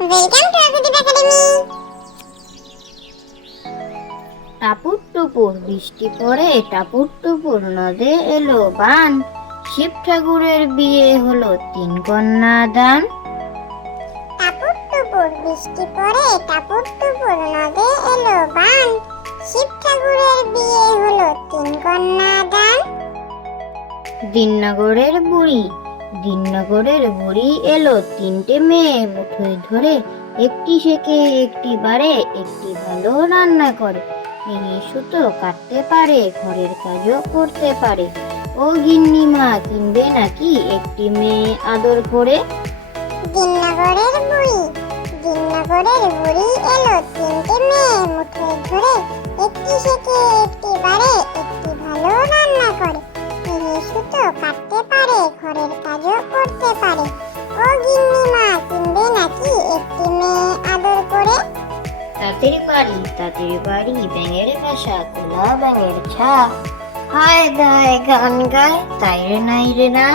Welcome to আকুতিভ academy. টাপুর টুপুর বৃষ্টি পড়ে, টাপুর টুপুর নদে এলো বান। শিব ঠাকুরের বিয়ে হলো 3 কন্যা দান। টাপুর টুপুর বৃষ্টি পড়ে, টাপুর টুপুর নদে এলো বান। শিব ঠাকুরের বিয়ে হলো 3 কন্যা দান। দিননগরের বুড়ি এলো 3টে মেয়ে মুঠোয় ধরে। একটি শেখে, একটি বাড়ে, একটি ভালো রান্না করে। এই সুতো কাটতে পারে, ঘরের কাজও করতে পারে। ও গিন্নিমা, কিনবে নাকি একটি মেয়ে আদর করে? দিননগরের বুড়ি এলো 3টে মেয়ে মুঠোয় ধরে। একটি শেখে, একটি বাড়ে, একটি ভালো রান্না করে। এই সুতো কাটতে পারে, ঘরের কাজও করতে পারে। ও গিন্নিমা, কিনবে নাকি একটি মেয়ে আদর করে? তাঁতের বাড়ি, ব্যাঙের বাসা, খোলা ব্যাঙের ছা। হায় দায় গান গায়, তাই রে নাই রে না।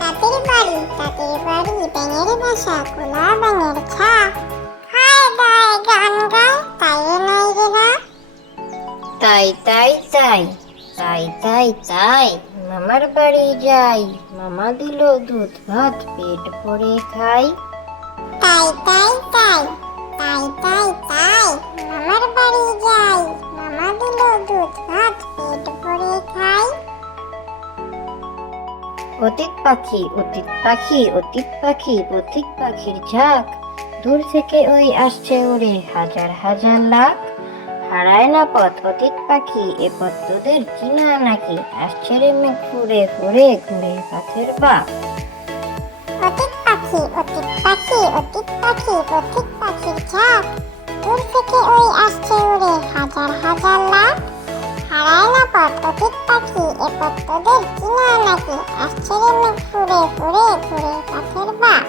তাঁতের বাড়ি, ব্যাঙের বাসা, খোলা ব্যাঙের ছা। হায় গায় গান গায়, তাই রে নাই রে না। তাই, মামার বাড়ি যাই। মামা দিল দুধ ভাত, পেট ভরে খাই। তাই, মামার বাড়ি যাই। মামা দিল দুধ ভাত, পেট ভরে খাই। অতীত পাখি, পথিক পাখির ঝাঁক। দূর থেকে ওই আসছে ওরে, হাজার হাজার লাখ। হারায় না পথ অতীত পাখি, এ পথ তোদের চিনা নাকি? আসছে রে মেঘ ফুরে ফুরে, ঘুরে পথের বাঁক। অতীত পাখি, পথিক পাখির ঝাঁক। দূর থেকে ওই আসছে ওরে, হাজার হাজার লাখ। হারায় না পথ অতীত পাখি, এ পথ তোদের চিনা নাকি? আসছে রে মেঘ ফুরে ফুরে, ঘুরে পথের বাঁক।